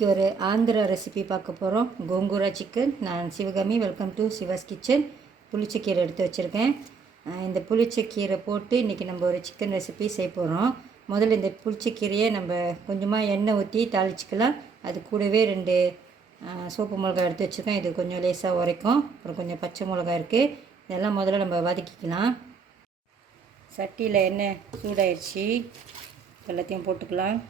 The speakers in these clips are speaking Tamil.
இன்றைக்கி ஒரு ஆந்திரா ரெசிபி பார்க்க போகிறோம். கோங்கூரா சிக்கன். நான் Sivakami. Welcome to Siva's kitchen. புளிச்சக்கீரை எடுத்து வச்சுருக்கேன். இந்த புளிச்சக்கீரை போட்டு இன்றைக்கி நம்ம ஒரு சிக்கன் ரெசிபி செய்ய போகிறோம். முதல்ல இந்த புளிச்சக்கீரையை நம்ம கொஞ்சமாக எண்ணெய் ஊற்றி தாளிச்சிக்கலாம். அது கூடவே 2 சோப்பு மிளகாய் எடுத்து வச்சுருக்கேன். இது கொஞ்சம் லேசாக உரைக்கும். அப்புறம் கொஞ்சம் பச்சை மிளகாய் இருக்குது. இதெல்லாம் முதல்ல நம்ம வதக்கிக்கலாம். சட்டியில் எண்ணெய் சூடாயிடுச்சு. எல்லாத்தையும் போட்டுக்கலாம்.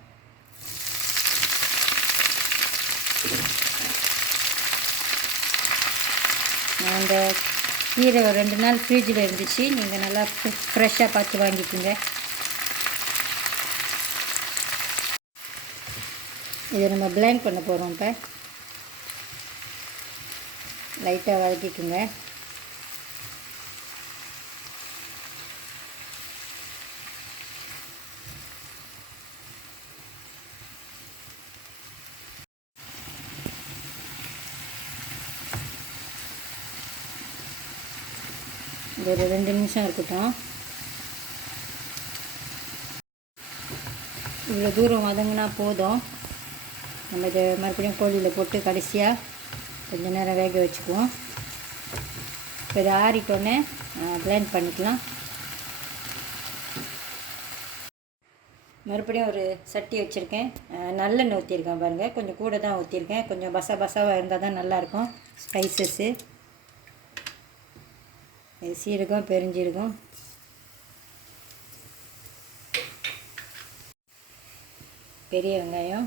அந்த கீரை ஒரு 2 நாள் ஃப்ரிட்ஜில் இருந்துச்சு. நீங்கள் நல்லா ஃப்ரெஷ்ஷாக பார்த்து வாங்கிக்கோங்க. இதை நம்ம பிளெண்ட் பண்ண போகிறோம். இப்போ லைட்டாக வதக்கிக்குங்க. ஒரு 2 நிமிஷம் இருக்கட்டும். இவ்வளோ தூரம் வதங்கினா போதும். நம்ம இதை மறுபடியும் கோழியில் போட்டு கடைசியாக கொஞ்சம் நேரம் வேக வச்சுக்குவோம். இப்போ இதை ஆறிட்டோன்னே பிளெண்ட் பண்ணிக்கலாம். மறுபடியும் ஒரு சட்டி வச்சுருக்கேன். நல்லெண்ணெய் ஊற்றிருக்கேன் பாருங்கள். கொஞ்சம் கூட தான் ஊற்றிருக்கேன். கொஞ்சம் பசாவாக இருந்தால் தான் நல்லாயிருக்கும். ஸ்பைசஸ்ஸு, சீரகம், பெருஞ்சீரகம், பெரிய வெங்காயம்,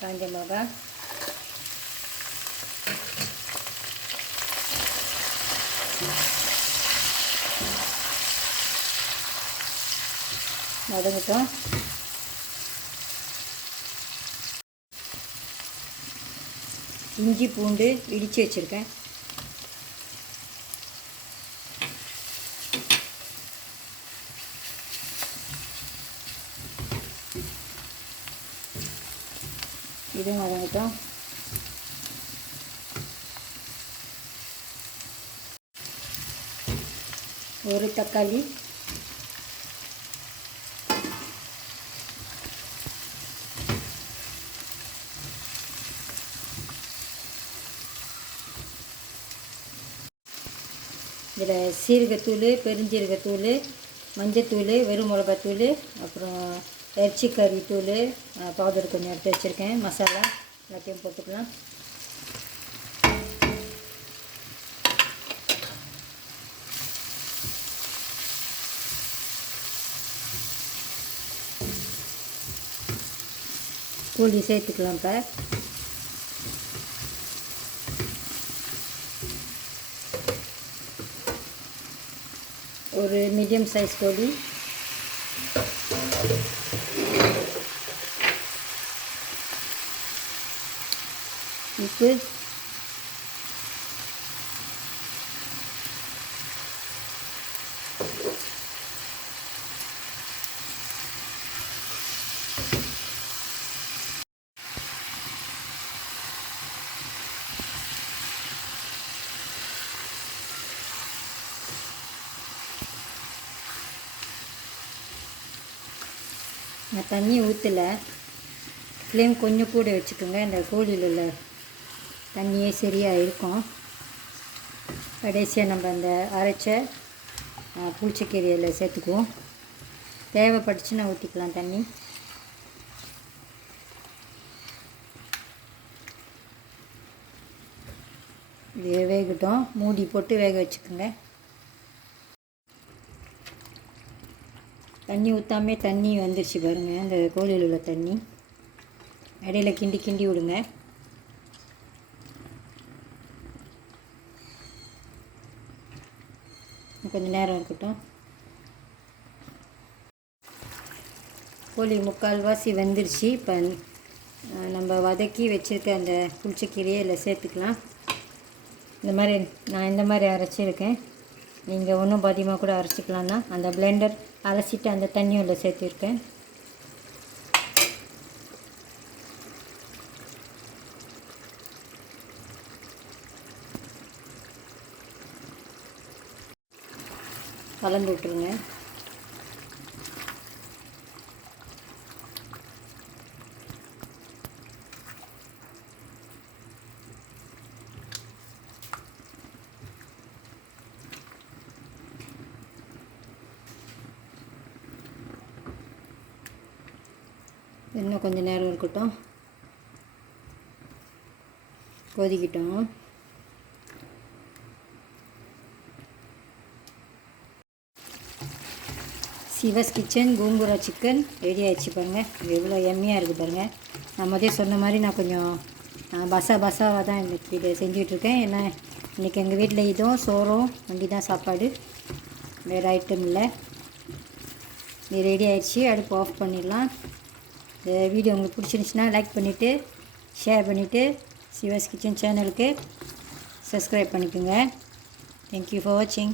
காஞ்ச மிளகாய், வதங்கட்டும். இஞ்சி பூண்டு இடித்து வச்சுருக்கேன். இதுவும் வதங்கட்டும். ஒரு தக்காளி, இதில் சீரகத்தூள், பெருஞ்சீரகத்தூள், மஞ்சத்தூள், வெறும் மிளகாத்தூள், அப்புறம் இறைச்சி கறி தூள் பவுடர் கொஞ்சம் எடுத்து வச்சுருக்கேன். மசாலா எல்லாத்தையும் போட்டுக்கலாம். கோழி சேர்த்துக்கலாம். இப்போ ஒரு மீடியம் சைஸ் கோழி. உப்பு, நான் தண்ணி ஊற்றலை. ஃப்ளேம் கொஞ்சம் கூட வச்சுக்கோங்க. இந்த கோழியில் உள்ள தண்ணியே சரியாக இருக்கும். கடைசியாக நம்ம அந்த அரைச்ச புளிச்சக்கீரையில் சேர்த்துக்குவோம். தேவைப்பட்டுச்சுன்னா ஊற்றிக்கலாம் தண்ணி. இது வேகட்டும். மூடி போட்டு வேக வச்சுக்கோங்க. தண்ணி ஊற்றாமே தண்ணி வந்துருச்சு பாருங்கள். அந்த கோழியில் உள்ள தண்ணி இடையில கிண்டி கிண்டி விடுங்க. கொஞ்சம் நேரம் இருக்கட்டும். கோழி முக்கால்வாசி வெந்துருச்சு. இப்போ நம்ம வதக்கி வச்சுருக்க அந்த புளிச்சக்கீரையை இதில் சேர்த்துக்கலாம். நான் இந்த மாதிரி அரைச்சிருக்கேன். நீங்கள் ஒன்றும் பாதியமாக கூட அரைச்சிக்கலாம் தான். அந்த பிளெண்டர் அலசிட்டு அந்த தண்ணியும் இதில் சேர்த்துருக்கேன். கலந்து விட்டுருங்க. இன்னும் கொஞ்சம் நேரம் இருக்கட்டும், கொதிக்கிட்டோம். Siva's kitchen gongura chicken ready ஆகிடுச்சு பாருங்கள். எவ்வளோ எம்மியாக இருக்குது பாருங்கள். நான் முதல்ல சொன்ன மாதிரி நான் கொஞ்சம் பசாவாக தான் இன்றைக்கி இதை செஞ்சிகிட்ருக்கேன். ஏன்னா இன்றைக்கி எங்கள் வீட்டில் இதுவும் சோறும் வண்டி தான் சாப்பாடு, வேறு ஐட்டம் இல்லை. இது ரெடி ஆகிடுச்சு. அடுப்பு ஆஃப் பண்ணிடலாம். இந்த வீடியோ உங்களுக்கு பிடிச்சிருந்துச்சின்னா லைக் பண்ணிவிட்டு ஷேர் பண்ணிவிட்டு சிவாஸ் கிச்சன் சேனலுக்கு சப்ஸ்கிரைப் பண்ணிக்கோங்க. தேங்க்யூ ஃபார் வாட்சிங்.